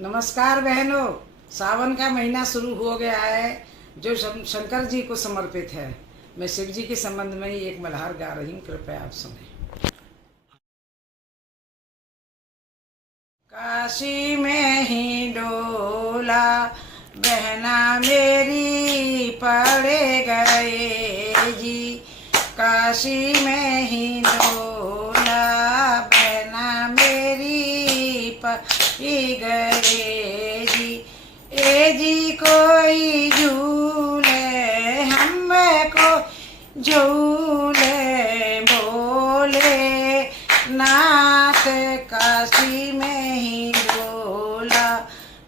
नमस्कार बहनों, सावन का महीना शुरू हो गया है जो शंकर जी को समर्पित है। मैं शिव जी के संबंध में ही एक मल्हार गा रही हूँ, कृपया आप सुने। काशी में ही डोला बहना मेरी पड़े गए जी, काशी में ही डोला बहना मेरी पड़ी गए जी। ए जी कोई झूले हमको झूले बोले नाथ, काशी में ही डोला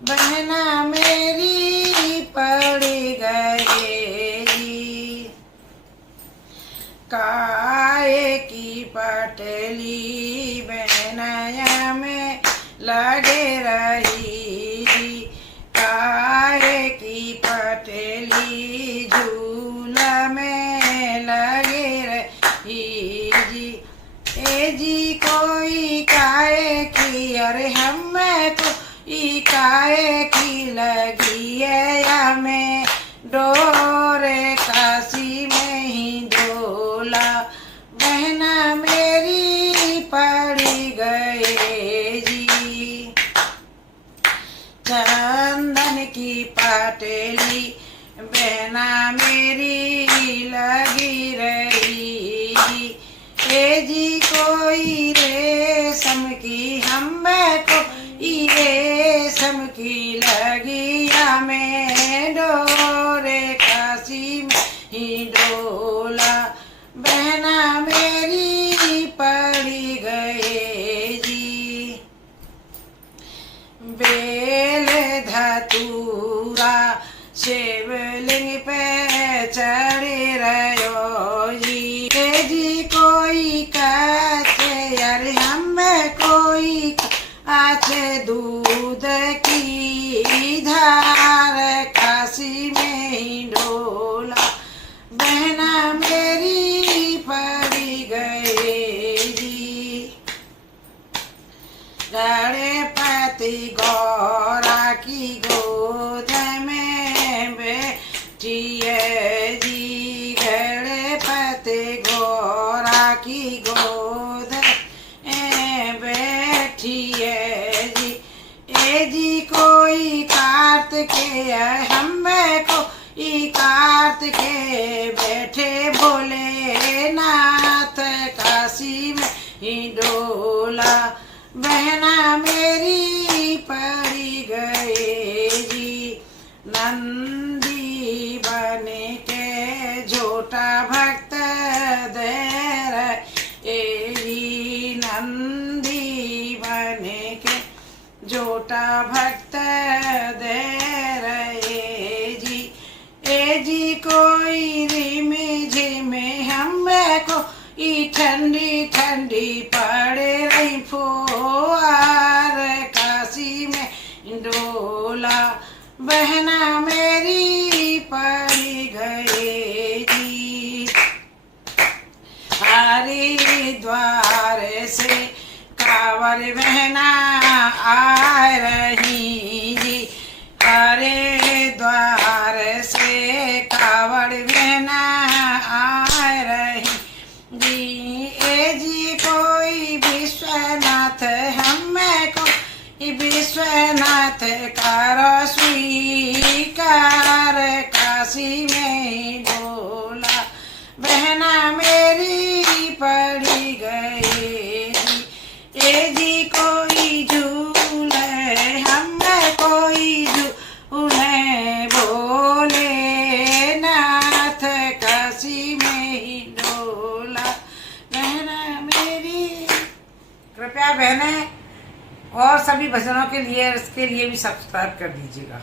बहना मेरी पड़ी गए जी। काये की पटली बहनया में लगे रही जी, काये की पटली झूला में लगे रही जी। ए जी कोई काये की, अरे हमको ई काये की लगी है हमें डोरे, काशी में ही डोला बहना मेरी पड़ी गए जी। चंदन की पाटली बहना मेरी लगी रही जी। ए जी कोई रेशम की हमको ई रेशम की लगी हमें डोरे, काशी में ही डोला बहना मेरी पड़ी गए जी। बेल धतूरा शिवलिंग पे चढ़े रहो जी। ए जी कोई कहते अरे हम कोई आछे दूध की धार, काशी में ही डोला बहना मेरी पड़ी गए जी। गणपति गौरा की गोद में बैठी है जी, गणपति गौरा की गोद में बैठी है जी। ए जी कोई कार्तिकेय हमको ई कार्तिकेय बैठे भोले नाथ, काशी में ही डोला बहना मेरी पड़ी गए जी। नंदी बने के झोटा भक्त दे रहे जी, नंदी बने के झोटा भक्त दे रहे जी। ए जी कोई रिमी झिमे हमको ई ठंडी ठंडी पड़े रही फुहार, काशी में डोला बहना मेरी पड़ी गए जी। हरिद्वार से कांवर बहना आ रही जी, हरिद्वार से कांवर बहना आ रही जी। ए जी कोई विश्वनाथ हमको विश्वनाथ करो स्वीकार, काशी में डोला बहना मेरी पड़ी गई। ए जी कोई झूले हम कोई झूले बोले नाथ, काशी में ही डोला बहना मेरी। कृपया बहनें और सभी भजनों के लिए इसके लिए भी सब्सक्राइब कर दीजिएगा।